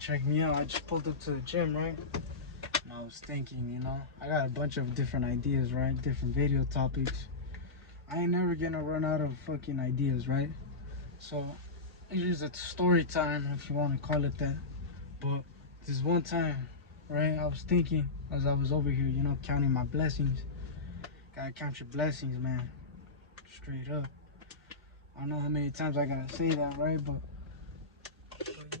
check me out. I just pulled up to the gym, right? And I was thinking, I got a bunch of different ideas, right? Different video topics. I ain't never gonna run out of fucking ideas, right? So, here's a story time, if you want to call it that. But this one time, right, I was thinking as I was over here, counting my blessings. Gotta count your blessings, man. Straight up. I don't know how many times I gotta say that, right? But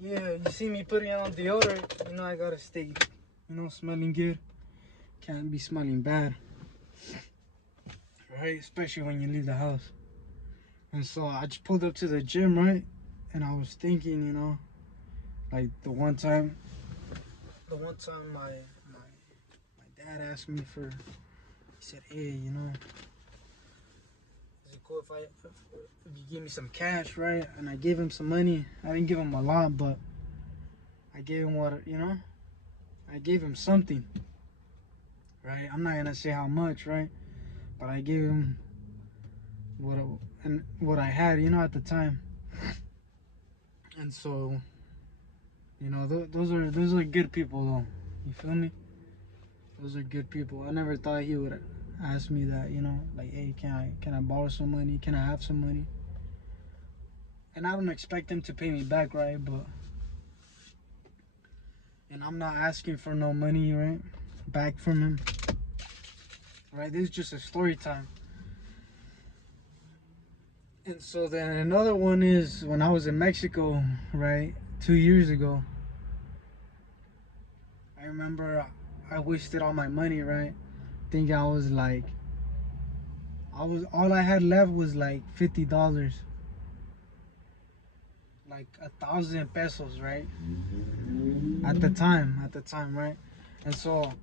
yeah, you see me putting on deodorant, I gotta stay, smelling good. Can't be smelling bad, right? Especially when you leave the house. And so I just pulled up to the gym, right? And I was thinking, like the one time my dad asked me he said, hey, is it cool if you give me some cash, right? And I gave him some money. I didn't give him a lot, but I gave him I gave him something, right? I'm not gonna say how much, right? But I gave him what I had, at the time. And so, those are good people, though. You feel me? Those are good people. I never thought he would ask me that, like, hey, can I borrow some money? Can I have some money? And I don't expect him to pay me back, right? And I'm not asking for no money, right? Back from him, right? This is just a story time. And so then another one is when I was in Mexico, right? 2 years ago. I remember I wasted all my money, right? I think all I had left was like $50. Like 1,000 pesos, right? At the time, right? And so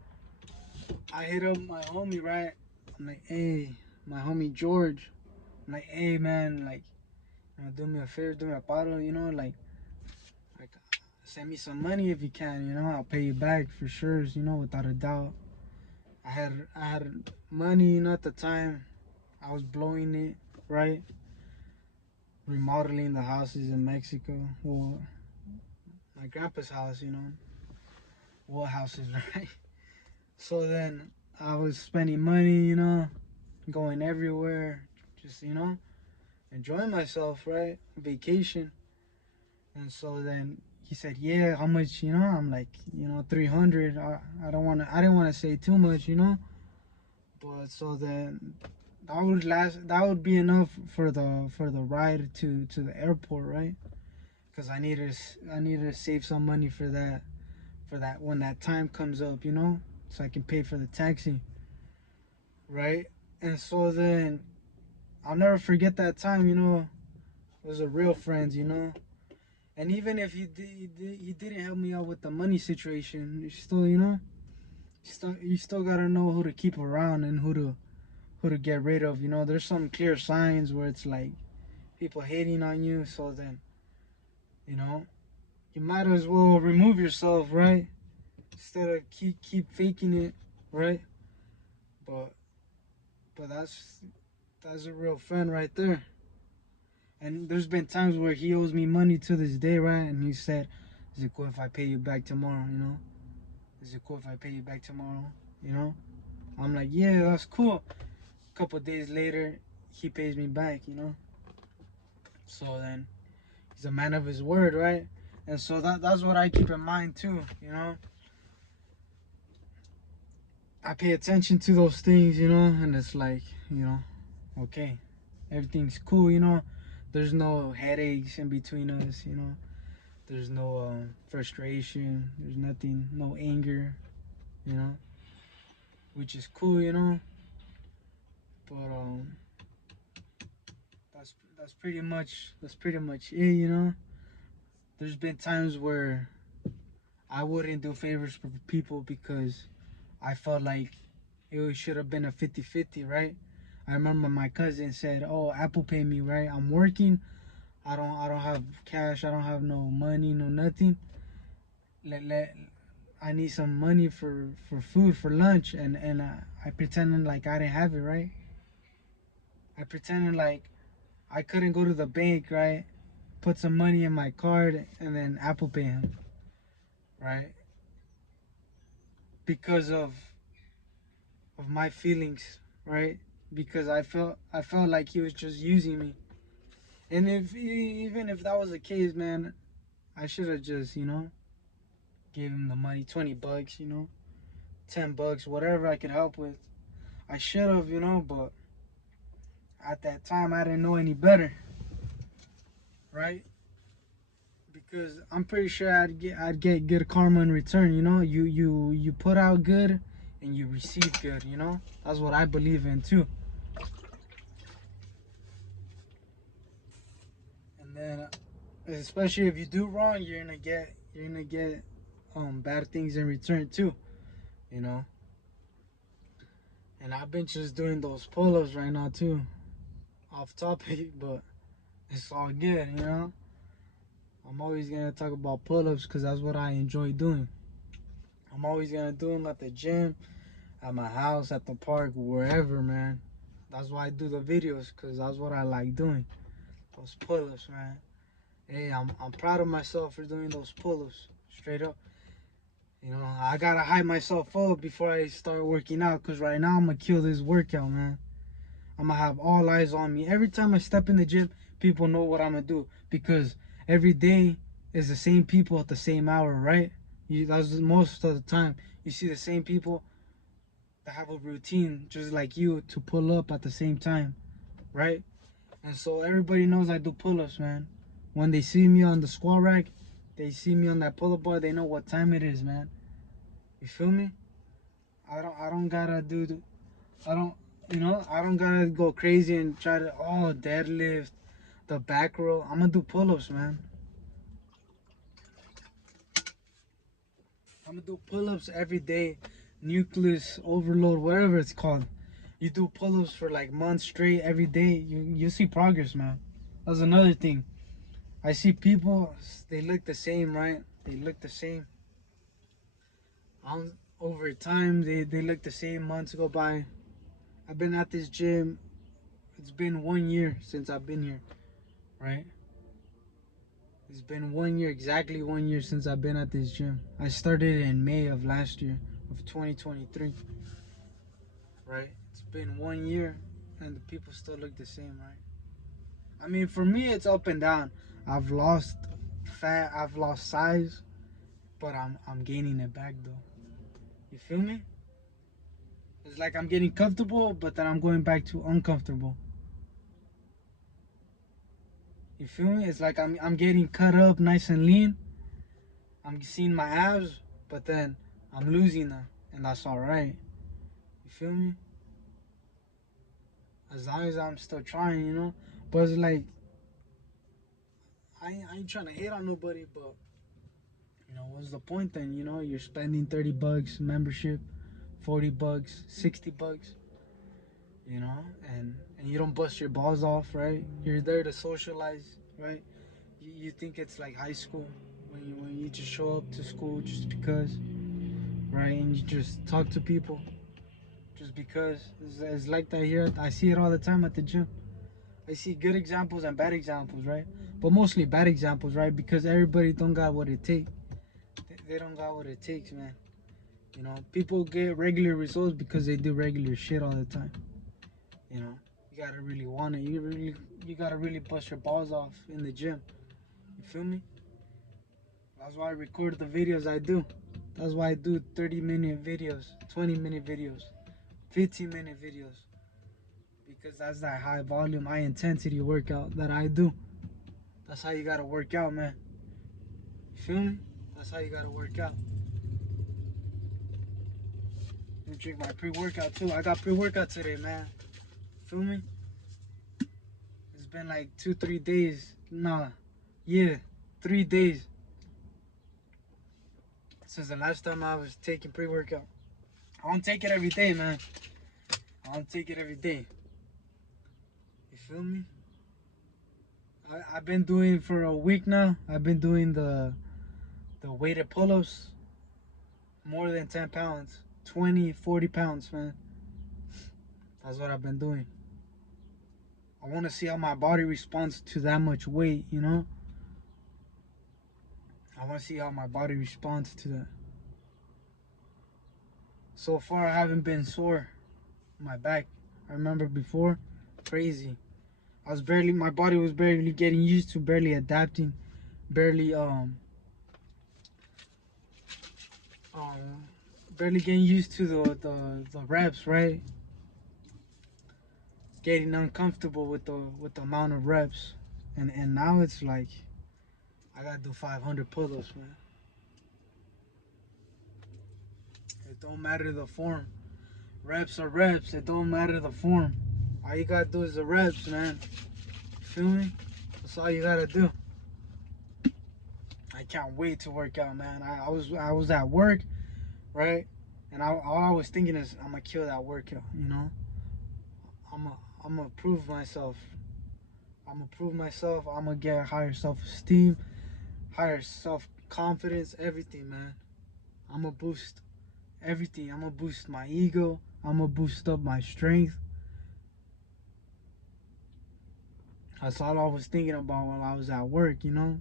I hit up my homie, right? I'm like, hey, my homie George. I'm like, hey man, like, do me a favor, do me a paro, like send me some money if you can, I'll pay you back for sure, without a doubt. I had money, at the time. I was blowing it, right? Remodeling the houses in Mexico. Well, my grandpa's house, what houses, right? So then I was spending money, going everywhere, just, enjoying myself, right? Vacation. And so then he said, yeah, how much, I'm like, 300. I didn't want to say too much, but so then that would be enough for the ride to the airport, right? Because I needed to save some money for that when that time comes up, so I can pay for the taxi, right? And so then I'll never forget that time, those are real friends, and even if he didn't help me out with the money situation, you still, you still gotta know who to keep around and who to get rid of. There's some clear signs where it's like people hating on you. So then, you know, you might as well remove yourself, right? Instead of keep faking it, right? But that's a real friend right there. And there's been times where he owes me money to this day, right? And he said, "Is it cool if I pay you back tomorrow?" Is it cool if I pay you back tomorrow? I'm like, yeah, that's cool. A couple days later, he pays me back. So then he's a man of his word, right? And so that's what I keep in mind too. I pay attention to those things, and it's like, okay, everything's cool, There's no headaches in between us, There's no frustration. There's nothing, no anger, you know, which is cool, But that's pretty much it. There's been times where I wouldn't do favors for people because I felt like it should have been a 50-50, right? I remember my cousin said, "Oh, Apple Pay me, right? I'm working. I don't have cash. I don't have no money, no nothing. Let I need some money for food for lunch." And I pretended like I didn't have it, right? I pretended like I couldn't go to the bank, right? Put some money in my card and then Apple Pay him. right? Because of my feelings, right? Because I felt like he was just using me. And even if that was the case, man, I should have just, gave him the money, $20, 10 bucks, whatever I could help with. I should have, but at that time I didn't know any better, right? Because I'm pretty sure I'd get good karma in return. You put out good and you receive good. That's what I believe in too. And then, especially if you do wrong, you're gonna get bad things in return too. You know. And I've been just doing those pull-ups right now too. Off topic, but it's all good. I'm always gonna talk about pull-ups because that's what I enjoy doing. I'm always gonna do them at the gym, at my house, at the park, wherever, man. That's why I do the videos, because that's what I like doing. Those pull-ups, man. Hey, I'm proud of myself for doing those pull-ups. Straight up. I gotta hype myself up before I start working out, because right now I'm gonna kill this workout, man. I'm gonna have all eyes on me. Every time I step in the gym, people know what I'm gonna do, because every day is the same people at the same hour, right? That's most of the time. You see the same people that have a routine just like you to pull up at the same time, right? And so everybody knows I do pull-ups, man. When they see me on the squat rack, they see me on that pull-up bar, they know what time it is, man. You feel me? I don't gotta do the, I don't gotta go crazy and try to deadlift the back row. I'm gonna do pull-ups, man. I'm gonna do pull-ups every day, nucleus overload, whatever it's called. You do pull-ups for like months straight every day, you see progress, man. That's another thing. I see people, they look the same, right? They look the same. Over time, they look the same. Months go by. I've been at this gym. It's been 1 year since I've been here, right? It's been 1 year, exactly 1 year since I've been at this gym. I started in May of last year, of 2023, right? It's been 1 year, and the people still look the same, right? I mean, for me, it's up and down. I've lost fat, I've lost size, but I'm gaining it back though. You feel me? It's like I'm getting comfortable, but then I'm going back to uncomfortable. You feel me? It's like I'm getting cut up nice and lean. I'm seeing my abs, but then I'm losing them, and that's all right. You feel me? As long as I'm still trying. But it's like I ain't trying to hate on nobody, but what's the point then? You're spending $30 membership, $40, $60, and you don't bust your balls off, right? You're there to socialize, right? You think it's like high school when you just show up to school just because, right? And you just talk to people just because. It's like that here. I see it all the time at the gym. I see good examples and bad examples, right? But mostly bad examples, right? Because everybody don't got what it takes. They don't got what it takes, man. People get regular results because they do regular shit all the time. You know, you gotta really want it. You gotta really bust your balls off in the gym. You feel me? That's why I record the videos I do. That's why I do 30-minute videos, 20-minute videos, 15-minute videos. Because that's that high volume, high intensity workout that I do. That's how you gotta work out, man. You feel me? That's how you gotta work out. Let me drink my pre-workout too. I got pre-workout today, man. Feel me? It's been like 2, 3 days. Nah, yeah, 3 days since the last time I was taking pre-workout. I don't take it every day, man. I don't take it every day. You feel me? I've been doing for a week now. I've been doing the weighted pull-ups, more than 10 pounds, 20, 40 pounds, man. That's what I've been doing. I want to see how my body responds to that much weight. I want to see how my body responds to that. So far, I haven't been sore in my back. I remember before, crazy. My body was barely getting used to, barely adapting, barely um barely getting used to the reps, right? Getting uncomfortable with the amount of reps, and now it's like I gotta do 500 pull-ups, man. It don't matter the form. Reps are reps. It don't matter the form. All you gotta do is the reps, man. Feel me? That's all you gotta do. I can't wait to work out, man. I was at work, right? And all I was thinking is I'm gonna kill that workout, you know. I'm gonna prove myself. I'm gonna prove myself. I'm gonna get higher self-esteem, higher self-confidence, everything, man. I'm gonna boost everything. I'm gonna boost my ego. I'm gonna boost up my strength. That's all I was thinking about while I was at work, you know.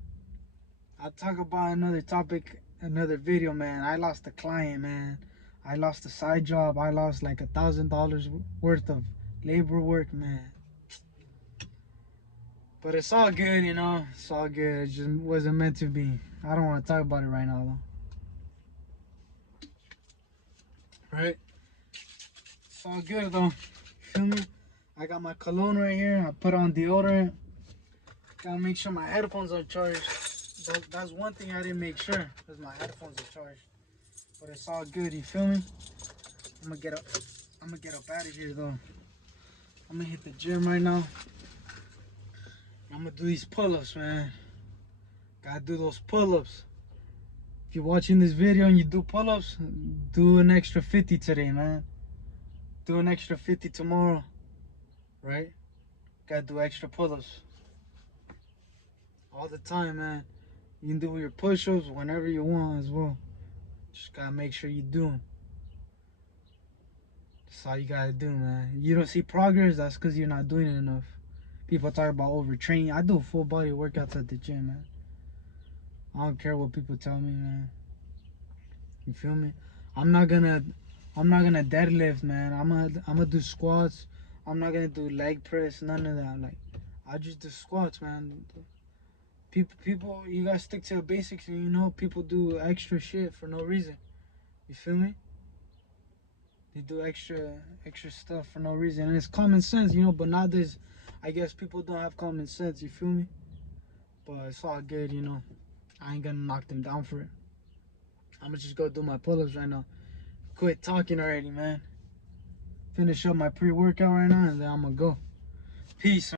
I'll talk about another topic, another video, man. I lost a client, man. I lost a side job. I lost like $1,000 worth of labor work, man. But it's all good, you know. It's all good. It just wasn't meant to be. I don't want to talk about it right now, though. Right? It's all good, though. Feel me? I got my cologne right here. I put on deodorant. Gotta make sure my headphones are charged. That's one thing I didn't make sure, because my headphones are charged. But it's all good, you feel me? I'm gonna get up out of here, though. I'm gonna hit the gym right now. I'm gonna do these pull-ups, man. Gotta do those pull-ups. If you're watching this video and you do pull-ups, do an extra 50 today, man. Do an extra 50 tomorrow, right? Gotta do extra pull-ups all the time, man. You can do your push-ups whenever you want as well. Just gotta make sure you do them. That's all you gotta do, man. You don't see progress, that's because you're not doing it enough. People talk about overtraining. I do full body workouts at the gym, man. I don't care what people tell me, man. You feel me? I'm not gonna deadlift, man. I'm gonna do squats. I'm not gonna do leg press, none of that. Like, I just do squats, man. People, you gotta stick to the basics, and you know, people do extra shit for no reason. You feel me? They do extra stuff for no reason, and it's common sense, you know. But nowadays, I guess people don't have common sense. You feel me? But it's all good, you know. I ain't gonna knock them down for it. I'm gonna just go do my pull-ups right now. Quit talking already, man. Finish up my pre-workout right now, and then I'm gonna go. Peace.